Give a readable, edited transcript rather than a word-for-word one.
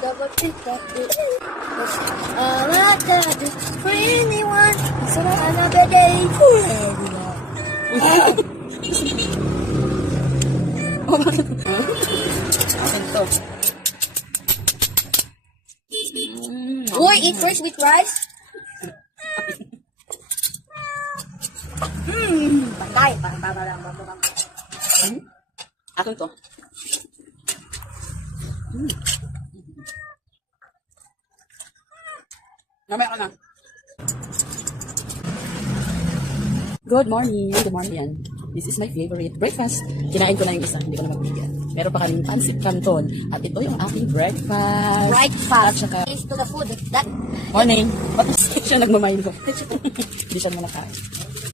double check that it. All I got is for anyone. So another day for anyone. Akin to. Boy, eat first with rice. Patay. Akin to. Mamaya ka na. Good morning. Good morning yan. This is my favorite breakfast. Kinain ko na yung isa. Hindi ko na magbigyan. Meron pa kaming pancit canton. At ito yung aking breakfast. Breakfast. At saka, Taste to the food. That morning. Ba't siya nagmamahil ko? Hindi siya naman nakain.